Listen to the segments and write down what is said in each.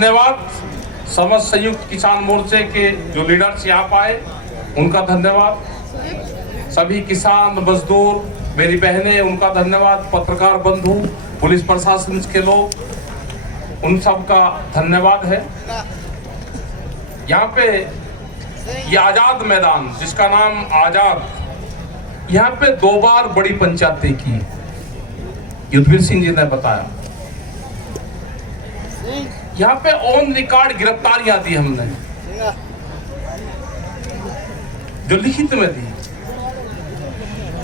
धन्यवाद। समस्त संयुक्त किसान मोर्चे के जो लीडर्स यहाँ पाए उनका धन्यवाद। सभी किसान मजदूर मेरी बहनें उनका धन्यवाद। पत्रकार बंधु, पुलिस प्रशासन के लोग, उन सब का धन्यवाद है। यहाँ पे ये आजाद मैदान जिसका नाम आजाद, यहाँ पे 2 बार बड़ी पंचायतें की, युद्धवीर सिंह जी ने बताया। यहाँ पे ऑन रिकॉर्ड गिरफ्तारियां दी हमने, जो लिखित में दी,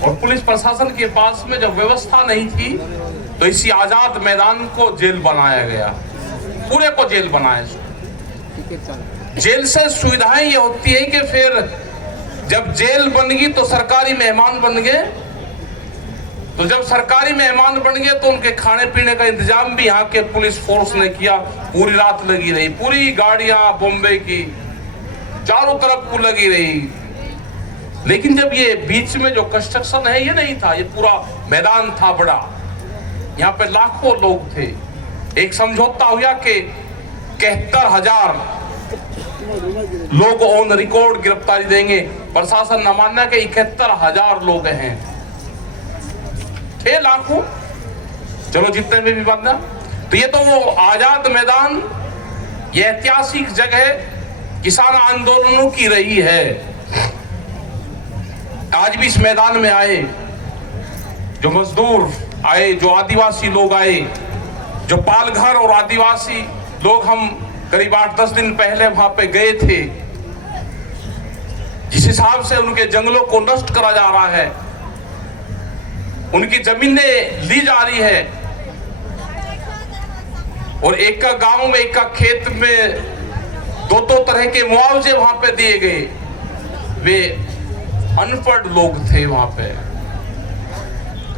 और पुलिस प्रशासन के पास में जब व्यवस्था नहीं थी तो इसी आजाद मैदान को जेल बनाया गया, पूरे को जेल बनाया। जेल से सुविधाएं ये होती है कि फिर जब जेल बन गई तो सरकारी मेहमान बन गए, तो जब सरकारी मेहमान बन गए तो उनके खाने पीने का इंतजाम भी यहाँ के पुलिस फोर्स ने किया। पूरी रात लगी रही, पूरी गाड़ियां बॉम्बे की चारों तरफ को लगी रही। लेकिन जब ये बीच में जो कंस्ट्रक्शन है ये नहीं था, ये पूरा मैदान था बड़ा, यहाँ पे लाखों लोग थे। एक समझौता हुआ कि 71,000 लोग ऑन रिकॉर्ड गिरफ्तारी देंगे। प्रशासन न मानना कि 71,000 लोग हैं, थे लाखों, चलो जितने में भी बनना। तो ये तो वो आजाद मैदान, ये ऐतिहासिक जगह किसान आंदोलनों की रही है। आज भी इस मैदान में आए जो मजदूर आए, जो आदिवासी लोग आए, जो पालघर और आदिवासी लोग, हम करीब 8-10 दिन पहले वहां पे गए थे। जिस हिसाब से उनके जंगलों को नष्ट करा जा रहा है, उनकी जमीनें ली जा रही है, और एक का गांव में, एक का खेत में 2-2 तरह के मुआवजे वहां पे दिए गए। वे अनपढ़ लोग थे वहां पे,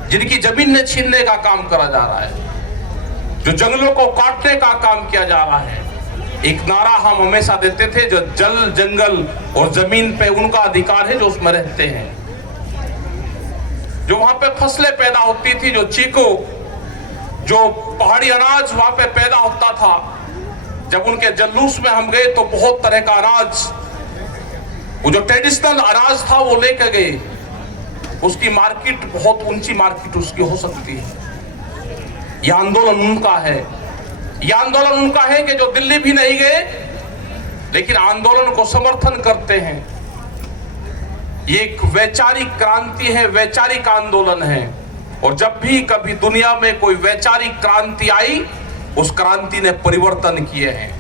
जिनकी जमीन ने छीनने का काम करा जा रहा है, जो जंगलों को काटने का काम किया जा रहा है। एक नारा हम हमेशा देते थे, जो जल, जंगल और जमीन पे उनका अधिकार है जो उसमें रहते हैं। जो वहां पे फसलें पैदा होती थी, जो चीकू, जो पहाड़ी अनाज वहां पे पैदा होता था, जब उनके जल्लूस में हम गए तो बहुत तरह का अनाज, वो जो ट्रेडिशनल अनाज था वो लेके गए। उसकी मार्केट बहुत ऊंची मार्केट उसकी हो सकती है। यह आंदोलन उनका है, यह आंदोलन उनका है कि जो दिल्ली भी नहीं गए लेकिन आंदोलन को समर्थन करते हैं। ये एक वैचारिक क्रांति है, वैचारिक आंदोलन है, और जब भी कभी दुनिया में कोई वैचारिक क्रांति आई, उस क्रांति ने परिवर्तन किए हैं।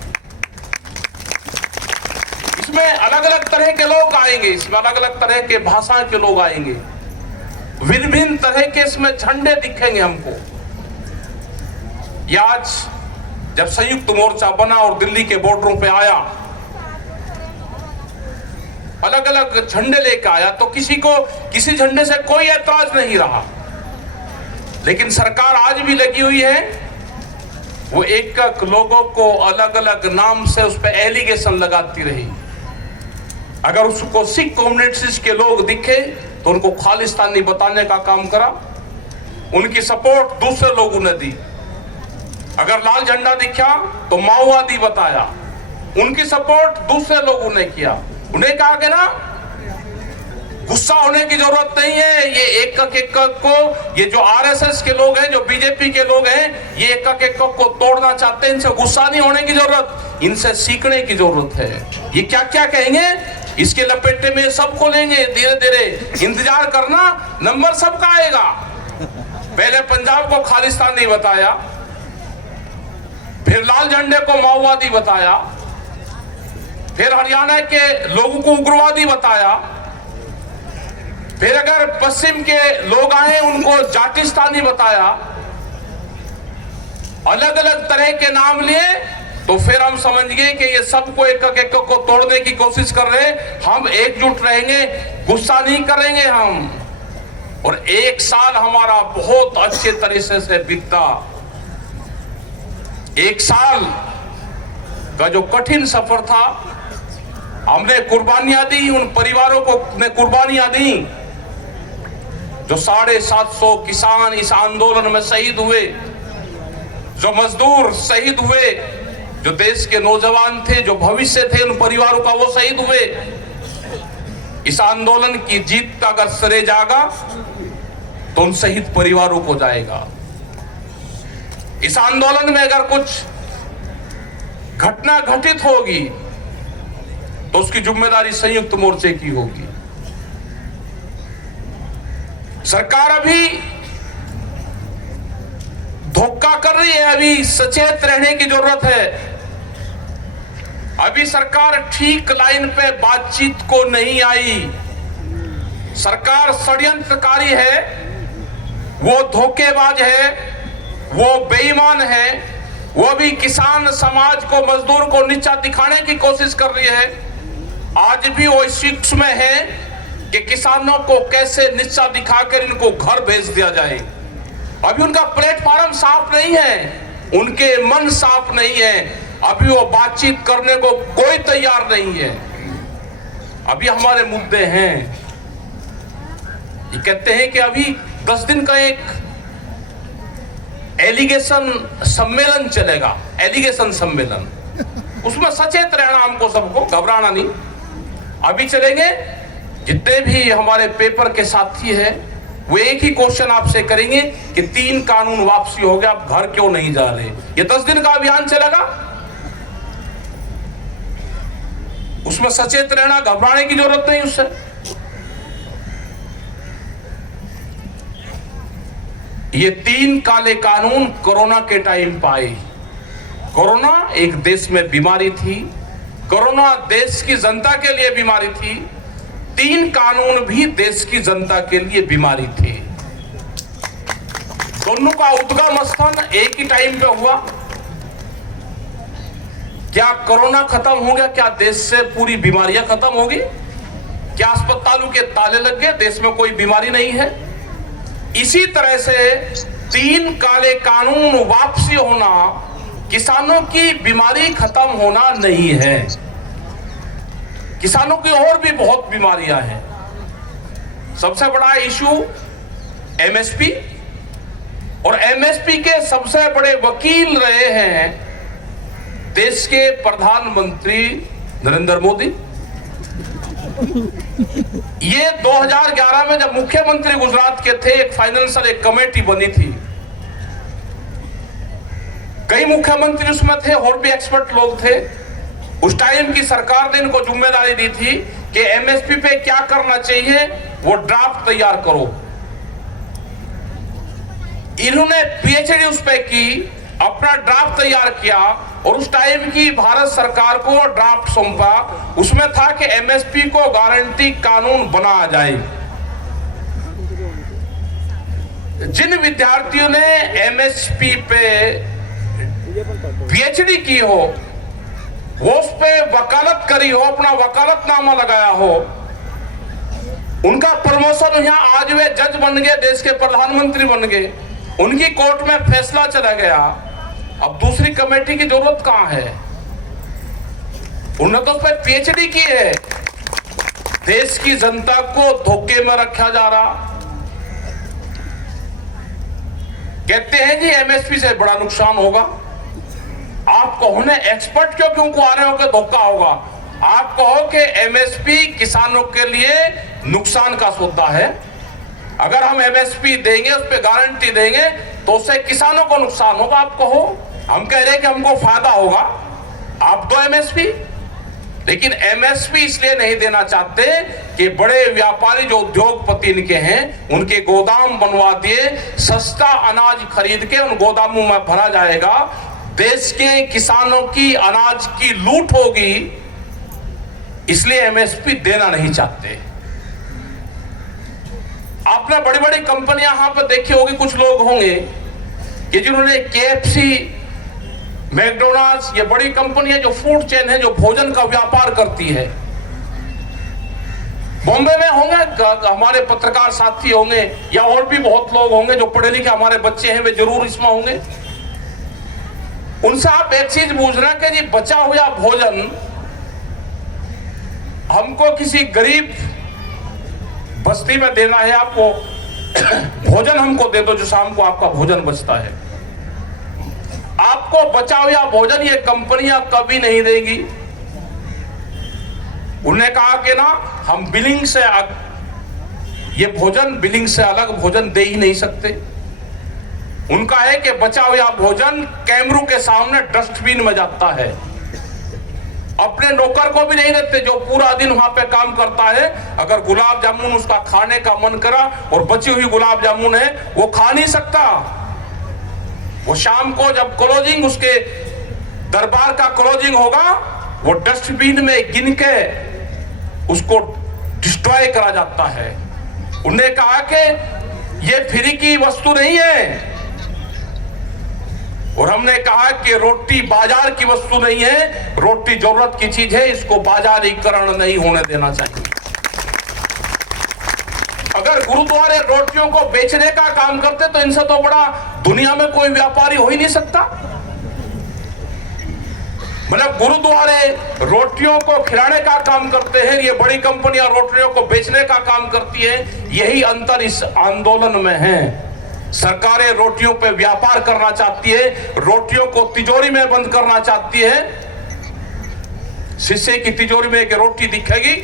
इसमें अलग अलग तरह के लोग आएंगे, इसमें अलग अलग तरह के भाषा के लोग आएंगे, भिन्न भिन्न तरह के इसमें झंडे दिखेंगे हमको। ये आज जब संयुक्त मोर्चा बना और दिल्ली के बॉर्डरों पे आया, अलग अलग झंडे लेकर आया, तो किसी को किसी झंडे से कोई ऐतराज नहीं रहा। लेकिन सरकार आज भी लगी हुई है, वो एक एक लोगों को अलग अलग नाम से उस पर एलिगेशन लगाती रही। अगर उसको सिख कम्युनिटीज के लोग दिखे तो उनको खालिस्तानी बताने का काम करा, उनकी सपोर्ट दूसरे लोगों ने दी। अगर लाल झंडा दिखा तो माओवादी बताया, उनकी सपोर्ट दूसरे लोगों ने किया। उन्हें कहा कि ना, गुस्सा होने की जरूरत नहीं है। ये एक को, ये जो आरएसएस के लोग हैं, जो बीजेपी के लोग हैं, ये एक को तोड़ना चाहते हैं। इनसे गुस्सा नहीं होने की जरूरत, इनसे सीखने की जरूरत है। ये क्या क्या कहेंगे, इसके लपेटे में सबको लेंगे। धीरे धीरे इंतजार करना, नंबर सबका आएगा। पहले पंजाब को खालिस्तानी बताया, फिर लाल झंडे को माओवादी बताया, फिर हरियाणा के लोगों को उग्रवादी बताया, फिर अगर पश्चिम के लोग आए उनको जाटिस्तानी बताया। अलग अलग तरह के नाम लिए तो फिर हम समझ गए कि ये सबको एक एक को तोड़ने की कोशिश कर रहे हैं। हम एकजुट रहेंगे, गुस्सा नहीं करेंगे हम। और 1 साल हमारा बहुत अच्छे तरीके से बीता। 1 साल का जो कठिन सफर था, हमने कुर्बानियां दी, उन परिवारों को ने कुर्बानियां दी जो 750 किसान इस आंदोलन में शहीद हुए, जो मजदूर शहीद हुए, जो देश के नौजवान थे, जो भविष्य थे, उन परिवारों का वो शहीद हुए। इस आंदोलन की जीत का अगर श्रेय जागा तो उन शहीद परिवारों को जाएगा। इस आंदोलन में अगर कुछ घटना घटित होगी तो उसकी जिम्मेदारी संयुक्त मोर्चे की होगी। सरकार अभी धोखा कर रही है, अभी सचेत रहने की जरूरत है। अभी सरकार ठीक लाइन पे बातचीत को नहीं आई। सरकार षड्यंत्रकारी है, वो धोखेबाज है, वो बेईमान है, वो भी किसान समाज को, मजदूर को नीचा दिखाने की कोशिश कर रही है। आज भी वो इस शिक्ष में है कि किसानों को कैसे नीचा दिखाकर इनको घर भेज दिया जाए। अभी उनका प्लेटफॉर्म साफ नहीं है, उनके मन साफ नहीं है, अभी वो बातचीत करने को कोई तैयार नहीं है। अभी हमारे मुद्दे हैं, ये कहते हैं कि अभी 10 दिन का एक एलिगेशन सम्मेलन चलेगा, एलिगेशन सम्मेलन, उसमें सचेत रहना हमको, सबको घबराना नहीं। अभी चलेंगे, जितने भी हमारे पेपर के साथी हैं वो एक ही क्वेश्चन आपसे करेंगे कि 3 कानून वापसी हो गया, आप घर क्यों नहीं जा रहे। ये 10 दिन का अभियान चलेगा, उसमें सचेत रहना, घबराने की जरूरत नहीं उससे। ये 3 काले कानून कोरोना के टाइम पाए। कोरोना एक देश में बीमारी थी, कोरोना देश की जनता के लिए बीमारी थी, 3 कानून भी देश की जनता के लिए बीमारी थी। दोनों का उद्गम स्थान एक ही टाइम पे हुआ। क्या कोरोना खत्म हो गया? क्या देश से पूरी बीमारियां खत्म होगी? क्या अस्पतालों के ताले लग गए? देश में कोई बीमारी नहीं है। इसी तरह से 3 काले कानून वापसी होना किसानों की बीमारी खत्म होना नहीं है। किसानों की और भी बहुत बीमारियां हैं। सबसे बड़ा इशू एमएसपी, और एमएसपी के सबसे बड़े वकील रहे हैं देश के प्रधानमंत्री नरेंद्र मोदी। ये 2011 में जब मुख्यमंत्री गुजरात के थे, एक फाइनेंशियल एक कमेटी बनी थी, कई मुख्यमंत्री उसमें थे और भी एक्सपर्ट लोग थे। उस टाइम की सरकार ने इनको जिम्मेदारी दी थी कि एमएसपी पे क्या करना चाहिए, वो ड्राफ्ट तैयार करो। इन्होंने पीएचडी उस पे की, अपना ड्राफ्ट तैयार किया और उस टाइम की भारत सरकार को ड्राफ्ट सौंपा। उसमें था कि एमएसपी को गारंटी कानून बनाया जाए। जिन विद्यार्थियों ने एमएसपी पे पीएचडी की हो, वो उस पे वकालत करी हो, अपना वकालतनामा लगाया हो, उनका प्रमोशन यहाँ आज वे जज बन गए, देश के प्रधानमंत्री बन गए, उनकी कोर्ट में फैसला चला गया। अब दूसरी कमेटी की जरूरत कहां है? उन्होंने तो उस पर पीएचडी की है। देश की जनता को धोखे में रखा जा रहा। कहते हैं कि एमएसपी से बड़ा नुकसान होगा। आप कहो ना, एक्सपर्ट क्यों आ रहे हो कि धोखा होगा? आप कहो कि एमएसपी किसानों के लिए नुकसान का सौदा है। अगर हम एमएसपी देंगे, उस पर गारंटी देंगे, तो उससे किसानों को नुकसान होगा। आप कहो, हम कह रहे हैं कि हमको फायदा होगा, आप दो एमएसपी। लेकिन एमएसपी इसलिए नहीं देना चाहते कि बड़े व्यापारी जो उद्योगपति इनके हैं, उनके गोदाम बनवा दिए, सस्ता अनाज खरीद के उन गोदामों में भरा जाएगा, देश के किसानों की अनाज की लूट होगी, इसलिए एमएसपी देना नहीं चाहते। आपने बड़ी बड़ी कंपनियां यहां पर देखी होगी, कुछ लोग होंगे कि जिन्होंने केएफसी, मैकडोनाल्ड्स, ये बड़ी कंपनियां जो फूड चेन है, जो भोजन का व्यापार करती है, बॉम्बे में होंगे, हमारे पत्रकार साथी होंगे, या और भी बहुत लोग होंगे जो पढ़े लिखे हमारे बच्चे हैं, वे जरूर इसमें होंगे। उनसे आप एक चीज पूछना कि जी बचा हुआ भोजन हमको किसी गरीब बस्ती में देना है, आपको भोजन हमको दे दो जो शाम को आपका भोजन बचता है। आप आपको बचा हुआ भोजन ये कंपनियां कभी नहीं देंगी। उन्होंने कहा कि ना हम बिलिंग से ये भोजन बिलिंग से अलग भोजन दे ही नहीं सकते। उनका है कि बचा हुआ भोजन कैमरू के सामने डस्टबिन में जाता है। अपने नौकर को भी नहीं देते जो पूरा दिन वहां पे काम करता है। अगर गुलाब जामुन उसका खाने का मन करा और बची हुई गुलाब जामुन है वो खा नहीं सकता। वो शाम को जब क्लोजिंग उसके दरबार का क्लोजिंग होगा वो डस्टबिन में गिन के उसको डिस्ट्रॉय करा जाता है। उन्होंने कहा कि ये फ्री की वस्तु नहीं है और हमने कहा कि रोटी बाजार की वस्तु नहीं है, रोटी जरूरत की चीज है, इसको बाजारीकरण नहीं होने देना चाहिए। अगर गुरुद्वारे रोटियों को बेचने का काम करते तो इनसे तो बड़ा दुनिया में कोई व्यापारी हो ही नहीं सकता। मतलब गुरुद्वारे रोटियों को खिलाने का काम करते हैं, ये बड़ी कंपनियां रोटियों को बेचने का काम करती है। यही अंतर इस आंदोलन में है। सरकारें रोटियों पे व्यापार करना चाहती है, रोटियों को तिजोरी में बंद करना चाहती है। शीशे की तिजोरी में एक रोटी दिखेगी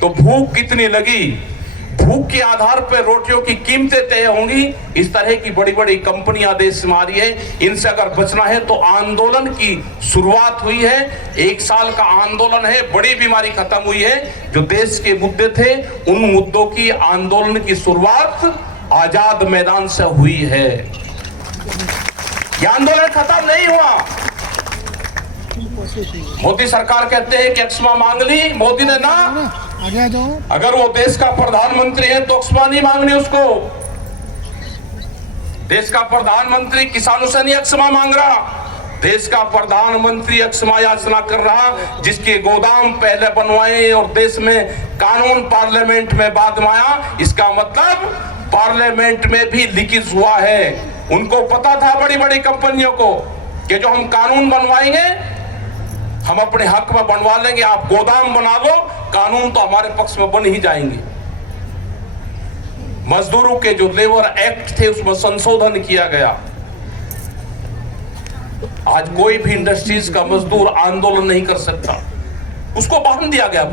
तो भूख कितनी लगी, भूख के आधार पर रोटियों की कीमतें तय होंगी। इस तरह की बड़ी बड़ी कंपनियां देश में आ रही है। इनसे अगर बचना है तो आंदोलन की शुरुआत हुई है। 1 साल का आंदोलन है, बड़ी बीमारी खत्म हुई है। जो देश के मुद्दे थे उन मुद्दों की आंदोलन की शुरुआत आजाद मैदान से हुई है। यह आंदोलन खत्म नहीं हुआ। मोदी सरकार कहते हैं कि एक्समा मांग ली, मोदी ने ना, अगर वो देश का प्रधानमंत्री है तो एक्समा नहीं मांगनी उसको। देश का प्रधानमंत्री किसानों से नहीं एक्समा मांग रहा, देश का प्रधानमंत्री एक्समा याचना कर रहा जिसके गोदाम पहले बनवाए और देश में कानून पार्लियामेंट में बाद में आया। इसका मतलब पार्लियामेंट में भी लीकेज हुआ है। उनको पता था बड़ी बड़ी कंपनियों को कि जो हम कानून बनवाएंगे हम अपने हक में बनवा लेंगे, आप गोदाम बना लो, कानून तो हमारे पक्ष में बन ही जाएंगे। मजदूरों के जो लेबर एक्ट थे उसमें संशोधन किया गया। आज कोई भी इंडस्ट्रीज का मजदूर आंदोलन नहीं कर सकता, उसको बांध दिया गया।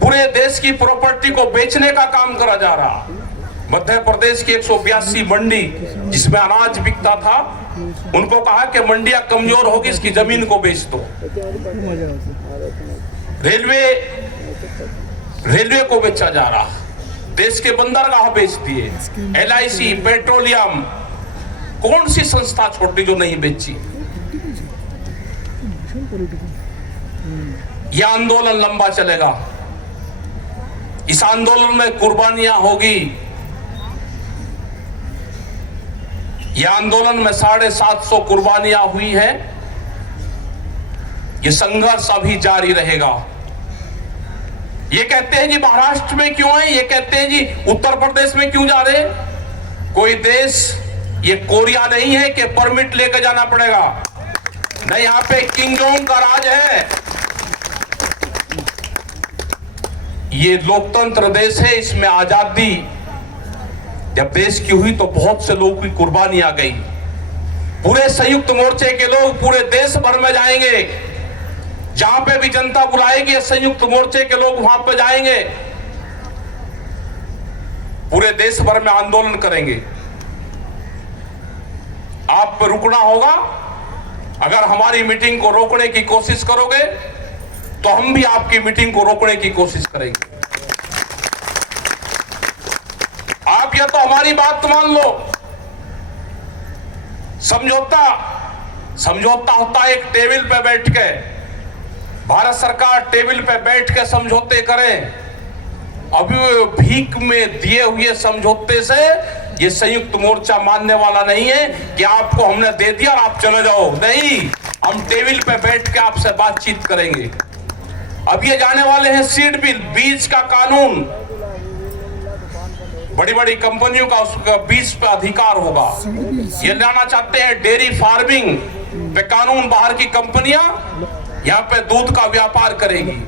पूरे देश की प्रॉपर्टी को बेचने का काम करा जा रहा। मध्य प्रदेश की 182 मंडी जिसमें अनाज बिकता था, उनको कहा कि मंडियां कमजोर होगी, इसकी जमीन को बेच दो। रेलवे को बेचा जा रहा, देश के बंदरगाह बेच दिए, LIC, पेट्रोलियम, कौन सी संस्था छोटी जो नहीं बेची। यह आंदोलन लंबा चलेगा, इस आंदोलन में कुर्बानियां होगी। यह आंदोलन में 750 कुर्बानियां हुई है। यह संघर्ष अभी जारी रहेगा। ये कहते हैं जी महाराष्ट्र में क्यों है, ये कहते हैं जी उत्तर प्रदेश में क्यों जा रहे। कोई देश ये कोरिया नहीं है कि परमिट लेकर जाना पड़ेगा, नहीं, यहां पे किंग जोंग का राज है। ये लोकतंत्र देश है, इसमें आजादी जब देश की हुई तो बहुत से लोगों की कुर्बानी आ गई। पूरे संयुक्त मोर्चे के लोग पूरे देश भर में जाएंगे, जहां पे भी जनता बुलाएगी संयुक्त मोर्चे के लोग वहां पे जाएंगे, पूरे देश भर में आंदोलन करेंगे। आप पे रुकना होगा। अगर हमारी मीटिंग को रोकने की कोशिश करोगे तो हम भी आपकी मीटिंग को रोकने की कोशिश करेंगे। आप या तो हमारी बात मान लो। समझौता होता है एक टेबल पे बैठ के, भारत सरकार टेबल पे बैठ के समझौते करे। अभी भीख में दिए हुए समझौते से ये संयुक्त मोर्चा मानने वाला नहीं है कि आपको हमने दे दिया और आप चले जाओ। नहीं, हम टेबल पे बैठ के आपसे बातचीत करेंगे। अब ये जाने वाले हैं सीड बिल, बीज का कानून। बड़ी बड़ी कंपनियों का उसका बीज पे अधिकार होगा। ये लाना चाहते हैं डेयरी फार्मिंग पे कानून। बाहर की कंपनियां यहाँ पे दूध का व्यापार करेगी।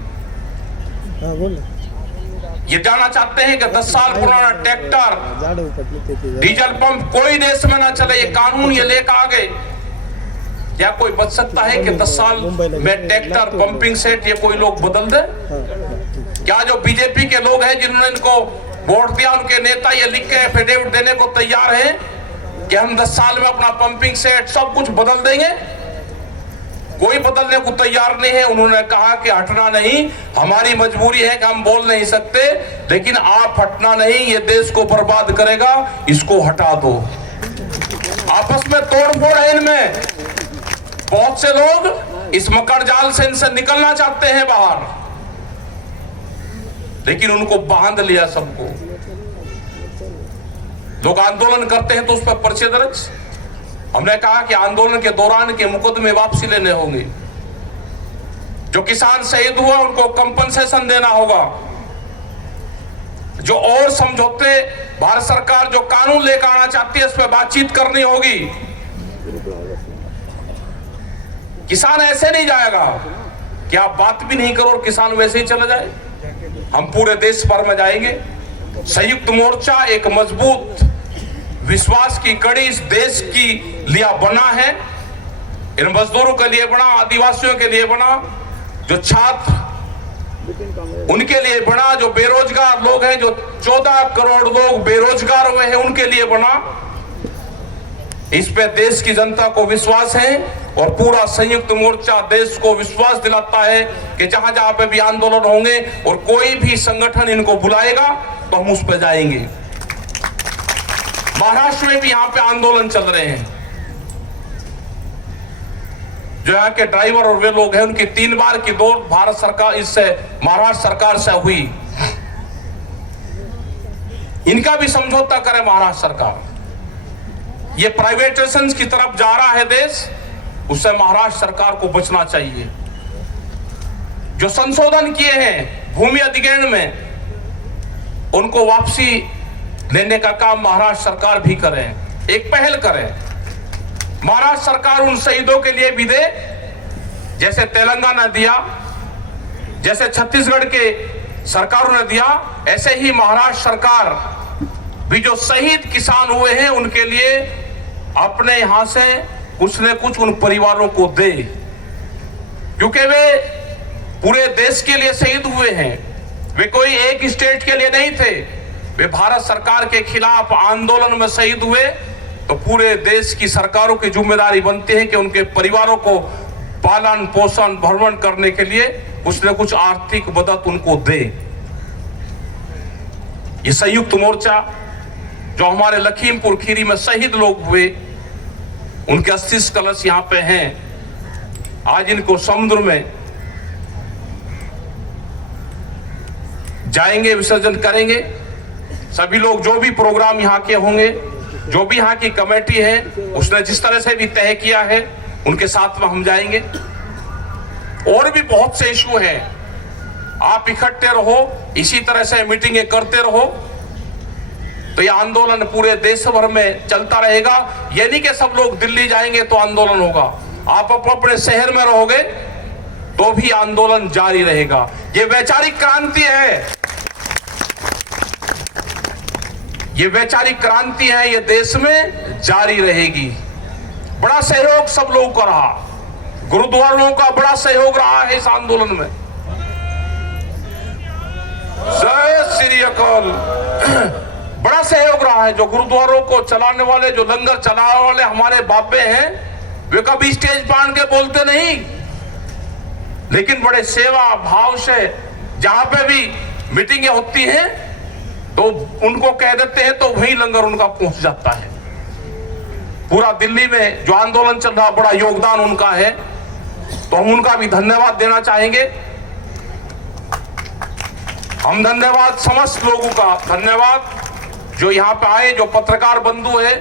ये जानना चाहते हैं कि 10 साल पुराना ट्रैक्टर, डीजल पंप कोई देश में ना चले, ये कानून ये लेकर आ गए। क्या कोई बच सकता है कि 10 साल में ट्रैक्टर, पंपिंग सेट ये कोई लोग बदल दे? क्या जो बीजेपी के लोग हैं जिन्होंने इनको वोट दिया, उनके नेता ये लिख के एफिडेविट देने को तैयार हैं कि हम 10 साल में अपना पंपिंग सेट सब कुछ बदल देंगे? कोई बदलने को तैयार नहीं है। उन्होंने कहा कि हटना नहीं, हमारी मजबूरी है कि हम बोल नहीं सकते, लेकिन आप हटना नहीं, ये देश को बर्बाद करेगा, इसको हटा दो। आपस में तोड़फोड़ है इनमें। बहुत से लोग इस मकर जाल से इनसे निकलना चाहते हैं बाहर, लेकिन उनको बांध लिया सबको। लोग आंदोलन करते हैं तो उस पर पर्चे दर्ज। हमने कहा कि आंदोलन के दौरान के मुकदमे वापसी लेने होंगे। जो किसान शहीद हुआ उनको कंपनसेशन देना होगा। जो और समझौते भारत सरकार जो कानून लेकर आना चाहती है, इस पर बातचीत करनी होगी। किसान ऐसे नहीं जाएगा कि आप बात भी नहीं करो और किसान वैसे ही चला जाए। हम पूरे देश भर में जाएंगे। संयुक्त मोर्चा एक मजबूत विश्वास की कड़ी इस देश की लिए बना है। इन मजदूरों के लिए बना, आदिवासियों के लिए बना, जो छात्र उनके लिए बना, जो बेरोजगार लोग हैं, जो 14 करोड़ लोग बेरोजगार हुए हैं उनके लिए बना। इस पे देश की जनता को विश्वास है और पूरा संयुक्त मोर्चा देश को विश्वास दिलाता है कि जहां जहां पे भी आंदोलन होंगे और कोई भी संगठन इनको बुलाएगा तो हम उस पर जाएंगे। महाराष्ट्र में भी यहां पे आंदोलन चल रहे हैं। जो यहाँ के ड्राइवर और वे लोग हैं, उनकी 3 बार की दौड़ भारत सरकार इससे महाराष्ट्र सरकार से हुई। इनका भी समझौता करे महाराष्ट्र सरकार। ये प्राइवेटाइजेशन की तरफ जा रहा है देश, उससे महाराष्ट्र सरकार को बचना चाहिए। जो संशोधन किए हैं भूमि अधिग्रहण में, उनको वापसी लेने का काम महाराष्ट्र सरकार भी करे, एक पहल करे। महाराष्ट्र सरकार उन शहीदों के लिए भी दे जैसे तेलंगाना दिया, जैसे छत्तीसगढ़ के सरकारों ने दिया, ऐसे ही महाराष्ट्र सरकार भी जो शहीद किसान हुए हैं उनके लिए अपने यहां से कुछ न कुछ उन परिवारों को दे, क्योंकि वे पूरे देश के लिए शहीद हुए हैं। वे कोई एक स्टेट के लिए नहीं थे, वे भारत सरकार के खिलाफ आंदोलन में शहीद हुए। तो पूरे देश की सरकारों की जिम्मेदारी बनती है कि उनके परिवारों को पालन पोषण भरण करने के लिए कुछ न कुछ आर्थिक मदद उनको दे। ये संयुक्त मोर्चा जो हमारे लखीमपुर खीरी में शहीद लोग हुए, उनके 80 कलश यहां पे हैं। आज इनको समुद्र में जाएंगे, विसर्जन करेंगे। सभी लोग जो भी प्रोग्राम यहाँ के होंगे, जो भी यहाँ की कमेटी है उसने जिस तरह से भी तय किया है, उनके साथ में हम जाएंगे। और भी बहुत से इशू हैं, आप इकट्ठे रहो, इसी तरह से मीटिंगें करते रहो, तो ये आंदोलन पूरे देश भर में चलता रहेगा। ये नहीं कि सब लोग दिल्ली जाएंगे तो आंदोलन होगा। आप अपने शहर में रहोगे तो भी आंदोलन जारी रहेगा। ये वैचारिक क्रांति है, ये वैचारिक क्रांति है, ये देश में जारी रहेगी। बड़ा सहयोग सब लोगों का रहा, गुरुद्वारों का बड़ा सहयोग रहा है इस आंदोलन में। जय श्री अकाल। बड़ा सहयोग रहा है। जो गुरुद्वारों को चलाने वाले, जो लंगर चलाने वाले हमारे बाबे हैं, वे कभी स्टेज बांध के बोलते नहीं, लेकिन बड़े सेवा भाव से जहां पे भी मीटिंगें होती हैं तो उनको कह देते हैं तो वही लंगर उनका पहुंच जाता है। पूरा दिल्ली में जो आंदोलन चल रहा, बड़ा योगदान उनका है, तो हम उनका भी धन्यवाद देना चाहेंगे। हम धन्यवाद समस्त लोगों का धन्यवाद जो यहाँ पे आए, जो पत्रकार बंधु है।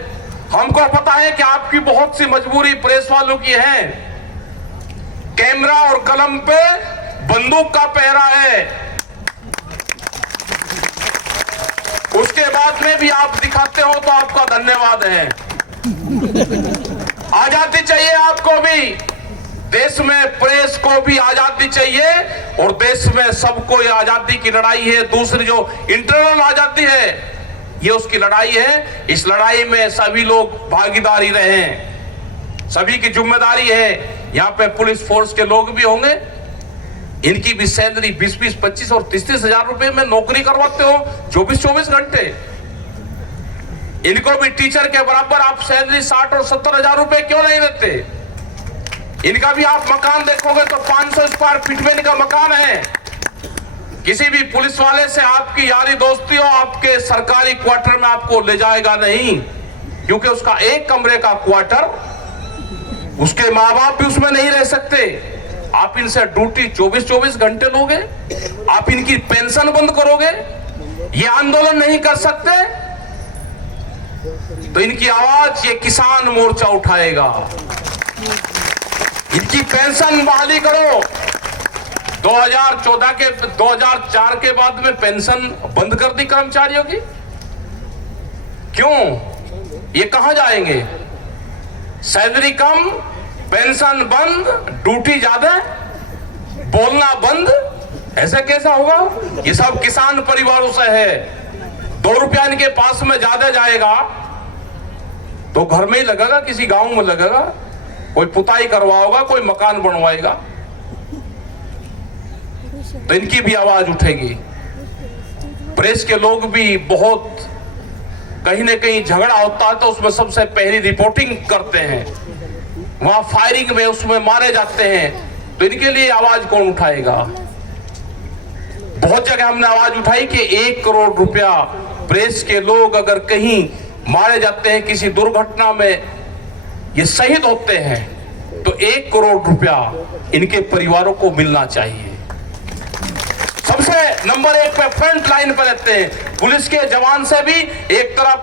हमको पता है कि आपकी बहुत सी मजबूरी प्रेस वालों की है, कैमरा और कलम पे बंदूक का पहरा है, उसके बाद में भी आप दिखाते हो तो आपका धन्यवाद है। आजादी चाहिए आपको भी, देश में प्रेस को भी आजादी चाहिए और देश में सबको ये आजादी की लड़ाई है। दूसरी जो इंटरनल आजादी है, ये उसकी लड़ाई है। इस लड़ाई में सभी लोग भागीदारी रहे, सभी की जिम्मेदारी है। यहाँ पे पुलिस फोर्स के लोग भी होंगे, इनकी भी सैलरी 20-20, 25 और 30-30 हजार रुपए में नौकरी करवाते हो 24-24 घंटे। इनको भी टीचर के बराबर आप सैलरी 60 और 70 हजार रुपए क्यों नहीं देते? इनका भी आप मकान देखोगे तो 500 स्क्वायर फीट में इनका मकान है। किसी भी पुलिस वाले से आपकी यारी दोस्ती हो, आपके सरकारी क्वार्टर में आपको ले जाएगा नहीं, क्योंकि उसका एक कमरे का क्वार्टर, उसके माँ बाप भी उसमें नहीं रह सकते। आप इनसे ड्यूटी 24-24 घंटे लोगे, आप इनकी पेंशन बंद करोगे, ये आंदोलन नहीं कर सकते, तो इनकी आवाज ये किसान मोर्चा उठाएगा। इनकी पेंशन बहाली करो। 2004 के बाद में पेंशन बंद कर दी कर्मचारियों की। क्यों? ये कहां जाएंगे? सैलरी कम, पेंशन बंद, ड्यूटी ज्यादा, बोलना बंद, ऐसा कैसा होगा? ये सब किसान परिवारों से है। 2 रुपया इनके पास में ज्यादा जाएगा तो घर में ही लगेगा, किसी गांव में लगेगा, कोई पुताई करवाओगा, कोई मकान बनवाएगा, तो इनकी भी आवाज उठेगी। प्रेस के लोग भी बहुत, कहीं ना कहीं झगड़ा होता है तो उसमें सबसे पहली रिपोर्टिंग करते हैं, वहां फायरिंग में उसमें मारे जाते हैं, तो इनके लिए आवाज कौन उठाएगा? बहुत जगह हमने आवाज उठाई कि 1 करोड़ रुपया प्रेस के लोग अगर कहीं मारे जाते हैं, किसी दुर्घटना में ये शहीद होते हैं, तो 1 करोड़ रुपया इनके परिवारों को मिलना चाहिए। सबसे नंबर 1 पे फ्रंट लाइन पर रहते हैं। पुलिस के जवान से भी एक तरफ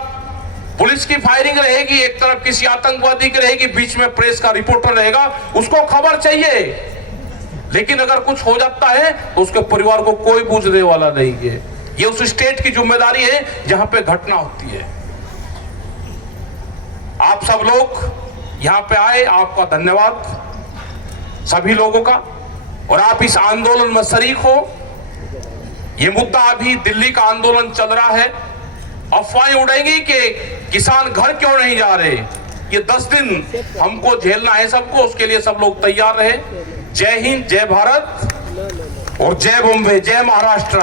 पुलिस की फायरिंग रहेगी, एक तरफ किसी आतंकवादी की रहेगी, बीच में प्रेस का रिपोर्टर रहेगा, उसको खबर चाहिए। लेकिन अगर कुछ हो जाता है तो उसके परिवार को कोई पूछने वाला नहीं है। ये उस स्टेट की जिम्मेदारी है जहां पे घटना होती है। आप सब लोग यहां पे आए, आपका धन्यवाद सभी लोगों का, और आप इस आंदोलन में शरीक हो। ये मुद्दा अभी दिल्ली का आंदोलन चल रहा है, अफवाहें उड़ेंगी कि किसान घर क्यों नहीं जा रहे। ये 10 दिन हमको झेलना है सबको, उसके लिए सब लोग तैयार रहे। जय हिंद, जय भारत और जय बॉम्बे, जय महाराष्ट्र।